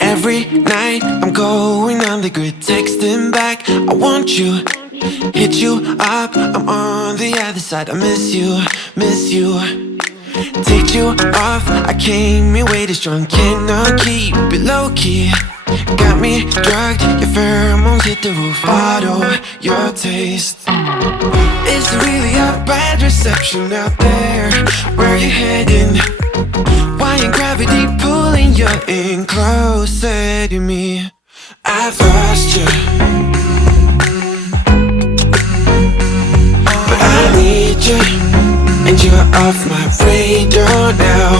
Every night I'm going on the grid, texting back, I want you, hit you up, I'm on the other side. I miss you, miss you. Take you off, I came in way too strong, cannot keep it low key. Got me drugged, your pheromones hit the roof, bottle your taste. Is it really a bad reception out there? Where you heading? Why ain't gravity pulling you in closer to me? I've lost you, but I need you, and you're off my radar now.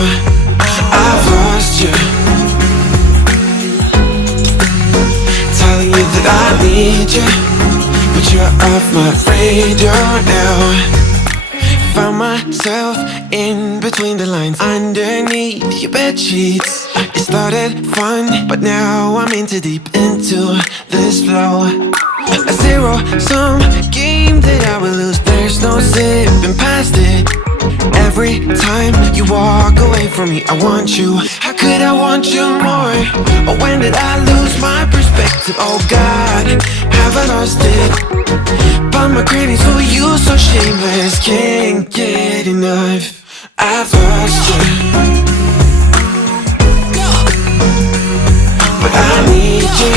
I've lost you, telling you that I need you, but you're off my radar now. Found myself in between the lines, underneath your bed sheets. It started fun, but now I'm in too deep into this flow. A zero-sum game that I will lose, there's no zipping past it. Every time you walk away from me, I want you. How could I want you more? Or when did I lose my perspective? Oh God, have I lost it? But my cravings for you so shameless, can't get enough. I've lost you, but I need you,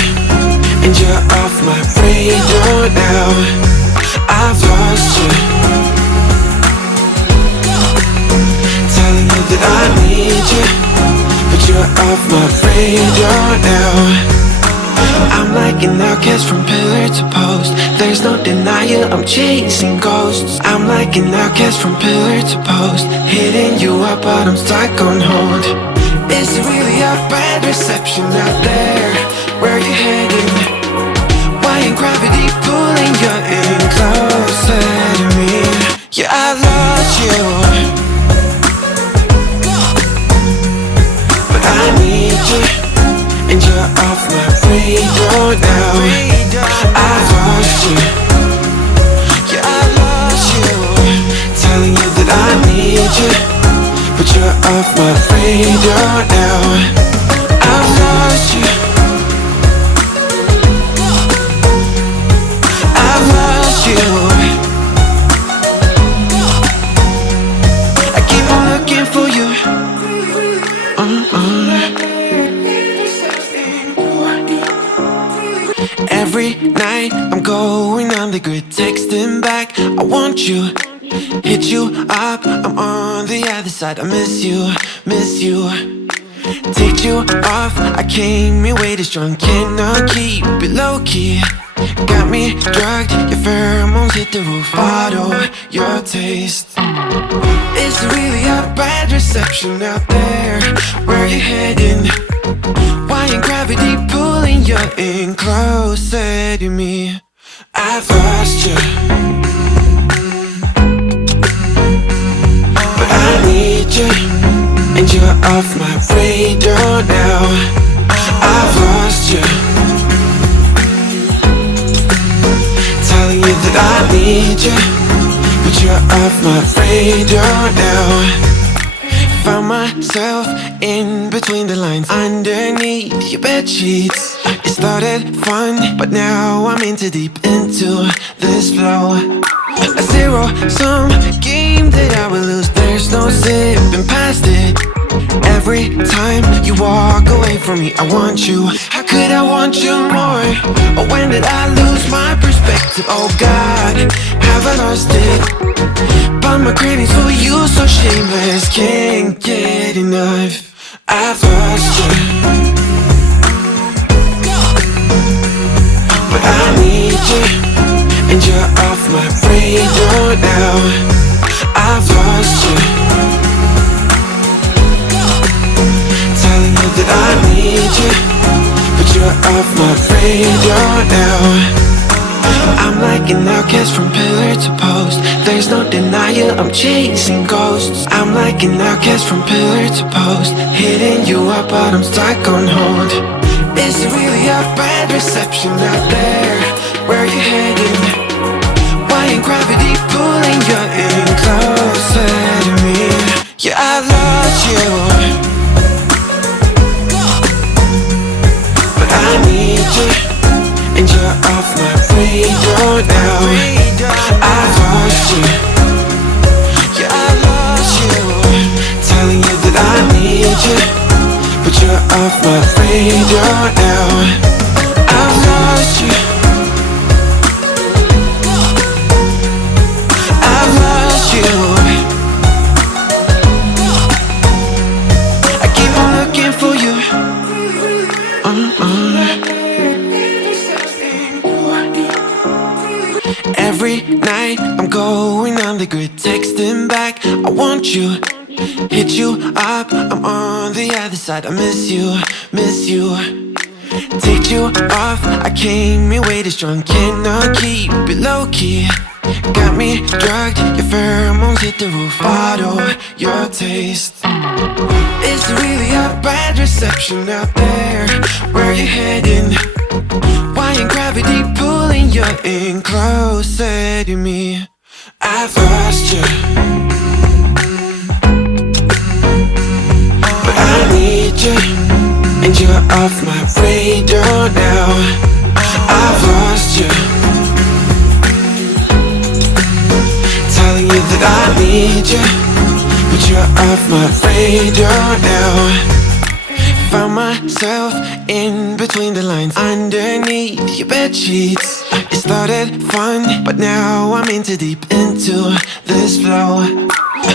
and you're off my radar now. I've lost you, telling you that I need you, but you're off my radar now. I'm like an outcast from pillar to post, there's no denial, I'm chasing ghosts. I'm like an outcast from pillar to post, hitting you up but I'm stuck on hold. Is it really a bad reception out there? Where you heading? Why ain't gravity pulling you in closer to me? Yeah, I lost you, but I need you, and you're off my radar now. I've lost you, yeah, I lost you, telling you that I need you, but you're off my radar now. I've lost you, I've lost you. I keep on looking for you. Every night I'm going on the grid, texting back, I want you, hit you up, I'm on the other side. I miss you, miss you. Take you off, I came in way too strong, cannot keep it low key. Got me drugged, your pheromones hit the roof, bottle your taste. Is it really a bad reception out there? Where you heading? Why ain't gravity pulling you in closer to me? I've lost you, but I need you, and you're off my radar now. I've lost you, telling you that I need you, but you're off my radar now. Found myself in between the lines, underneath your bed sheets. It started fun, but now I'm in too deep into this flow. A zero-sum game that I will lose, there's no zipping past it. Every time you walk away from me, I want you. How could I want you more? Or when did I lose my perspective? Oh God, have I lost it? But my cravings for you so shameless, can't get enough. I've lost you, but I need you, and you're off my radar now. I've lost you, telling you that I need you, but you're off my radar now. I'm like an outcast from pillar to post, there's no denial, I'm chasing ghosts. I'm like an outcast from pillar to post, hitting you up but I'm stuck on hold. Is it really a bad reception out there? Where you heading? Why ain't gravity pulling you in closer to me? Yeah, I lost you, radar now. I've lost you. Yeah, I lost you. Telling you that I need you, but you're off my radar now. I've lost you. I've lost you. I keep on looking for you. Every night I'm going on the grid, texting back, I want you. Hit you up, I'm on the other side. I miss you, miss you. Take you off, I came in way too strong. Cannot keep it low key. Got me drugged, your pheromones hit the roof. Bottle your taste. It's really a bad reception out there. Where you heading? Why ain't gravity pulling you in closer to me? I've lost you, but I need you, and you're off my radar now. I've lost you, telling you that I need you, but you're off my radar now. Found myself in between the lines, underneath your bed sheets. It started fun, but now I'm in too deep into this flow.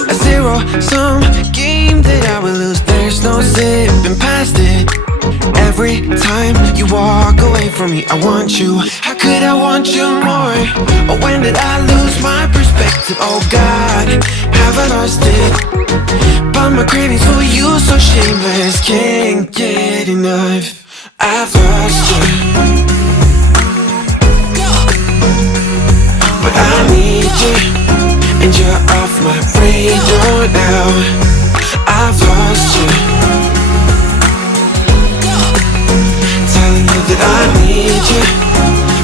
A zero-sum game that I will lose. There's no zipping past it. Every time you walk away from me, I want you. How could I want you more? Or when did I lose my perspective? Oh God, have I lost it? But my cravings for you so shameless, can't get enough. I've lost you, but I need you, and you're off my radar now. I've lost you, telling you that I need you,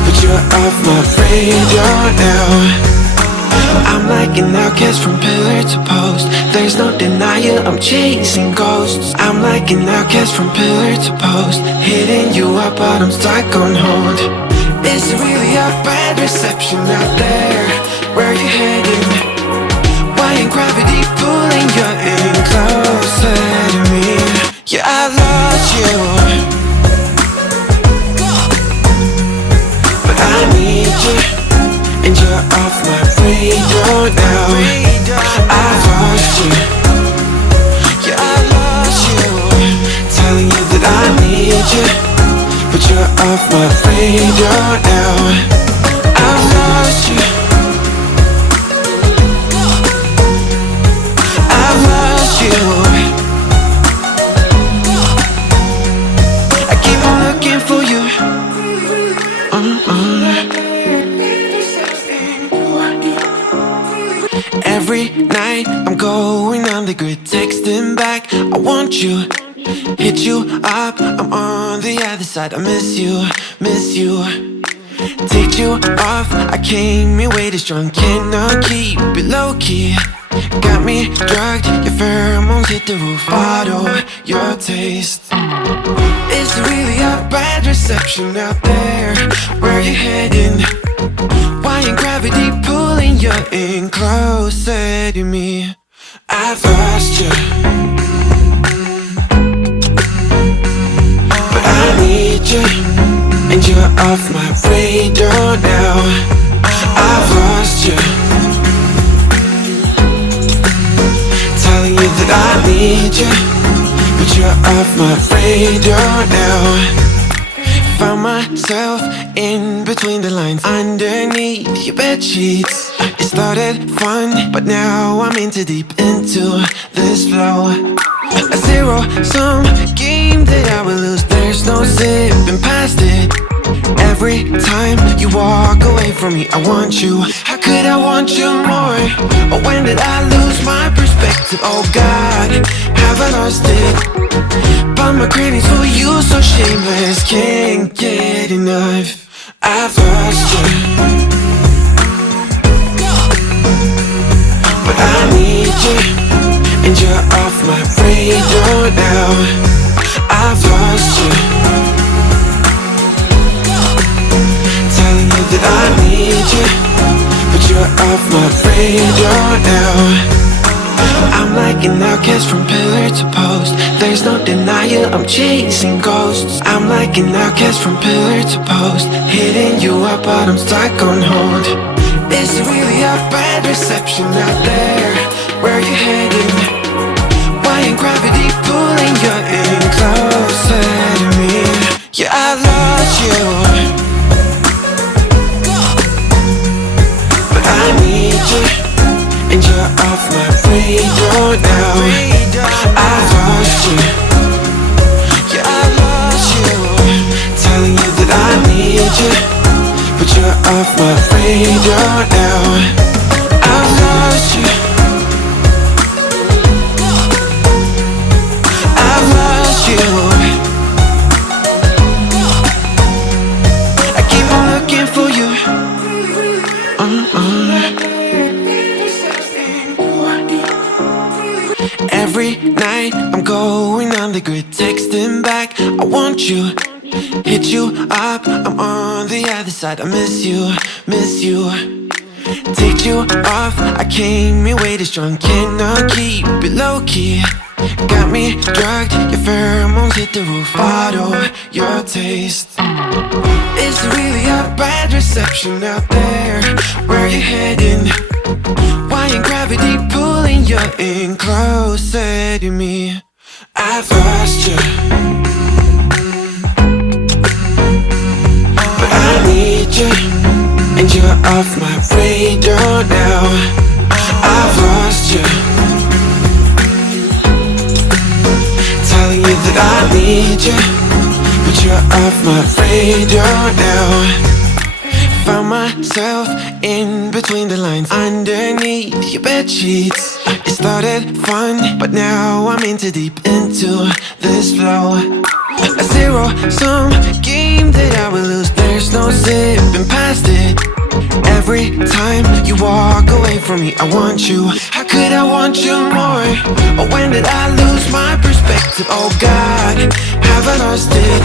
but you're off my radar now. I'm like an outcast from pillar to post. There's no denial, I'm chasing ghosts. I'm like an outcast from pillar to post, hitting you up but I'm stuck on hold. It's really a bad reception out there. Where you heading? Why ain't gravity pulling you in closer to me? Yeah, I've lost you, but I need you, and you're off my radar now. I've lost you. Yeah, I lost you. Telling you that I need you, but you're off my radar now. I've lost you. I've lost you. I keep on looking for you. Every night I'm going on the grid, texting back, I want you. Hit you up, I'm on the other side. I miss you, miss you. Take you off, I came in way too strong. Cannot keep it low key. Got me drugged, your pheromones hit the roof. Bottle your taste. It's really a bad reception out there. Where you heading? Why ain't gravity pulling you in closer to me? I've lost you, but I need you, and you're off my radar now. I've lost you, telling you that I need you, but you're off my radar now. Found myself in between the lines, underneath your bed sheets. It started fun, but now I'm in too deep into this flow. A zero-sum game that I will lose. There's no zipping past it. Every time you walk away from me, I want you. How could I want you more? Or when did I lose my perspective? Oh God, have I lost it? But my cravings for you so shameless, can't get enough. I've lost you, but I need you, and you're off my radar now. I've lost you, telling you that I radar now. I'm like an outcast from pillar to post. There's no denial, I'm chasing ghosts. I'm like an outcast from pillar to post, hitting you up but I'm stuck on hold. Is it really a bad reception out there? Where you heading? Why ain't gravity pulling you in closer to me? Yeah, I lost you, but I need you, and you're off my radar now. I've lost you, yeah, I lost you. Telling you that I need you, but you're off my radar now. I've lost you, I've lost you. I keep on looking for you. Every night I'm going on the grid, texting back, I want you. Hit you up, I'm on the other side. I miss you, miss you. Take you off, I came in way too strong. Cannot keep it low key. Got me drugged, your pheromones hit the roof. Bottle your taste. It's really a bad reception out there. Where you heading? Why ain't gravity pulling you in closer to me? I've lost you, but I need you, and you're off my radar now. I've lost you, telling you that I need you, but you're off my radar now. Found myself in between the lines, underneath your bed sheets. It started fun, but now I'm in too deep into this flow. A zero-sum game that I will lose. There's no zipping past it. Every time you walk away from me, I want you. How could I want you more? Or when did I lose my perspective? Oh God, have I lost it?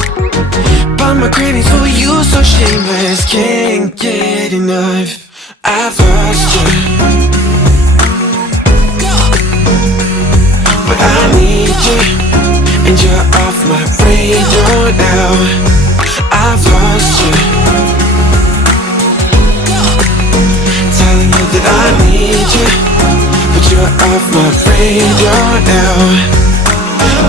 But my cravings for you so shameless, can't get enough. I've lost you, but I need you, and you're off my radar now. I've lost you, telling you that I need you, but you're off my radar now.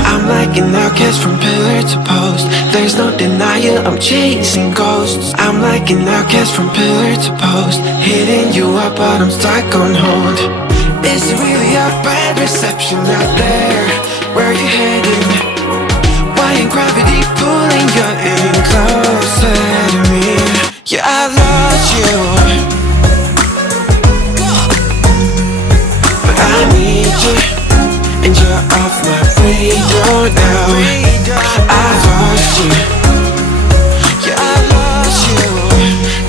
I'm like an outcast from pillar to post. There's no denial, I'm chasing ghosts. I'm like an outcast from pillar to post, hitting you up but I'm stuck on hold. Is it really a bad reception out there? Where you heading? Why ain't gravity pulling you in closer to me? Yeah, I lost you, but I need you, and you're off my radar now. I've lost you, yeah, I lost you.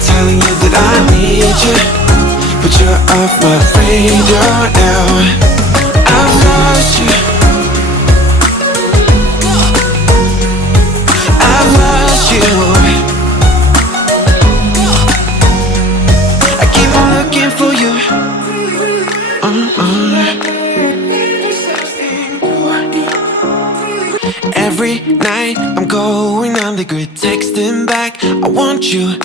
Telling you that I need you, but you're off my radar now. I've lost you, I've lost you. I keep on looking for you. Every night I'm going on the grid, texting back, I want you.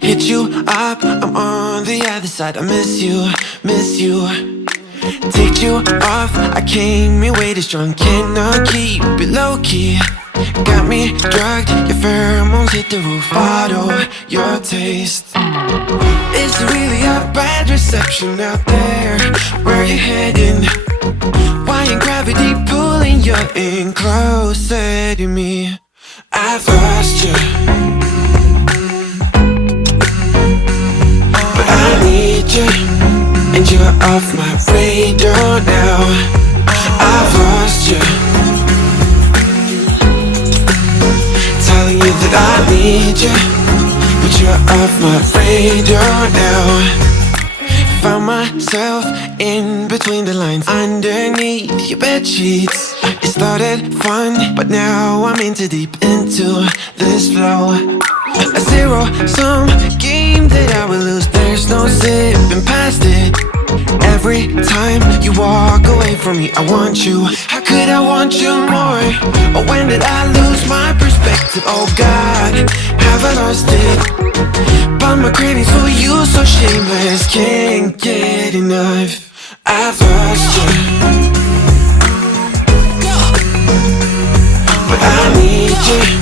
Hit you up, I'm on the other side. I miss you, miss you. Take you off, I came in way too strong. Cannot keep it low key. Got me drugged, your pheromones hit the roof. Bottle your taste. Is it really a bad reception out there? Where you heading? Why ain't gravity pulling you in closer to me? I've lost you, but I need you, and you're off my radar now. I've lost you, telling you that I need you, but you're off my radar now. Found myself in between the lines, underneath your bed sheets. It started fun, but now I'm in too deep into this flow. A zero-sum game that I will lose. There's no zipping past it. Every time you walk away from me, I want you. How could I want you more? Or when did I lose my perspective? Oh God, have I lost it? But my cravings for you so shameless, can't get enough. I've lost you, but I need you.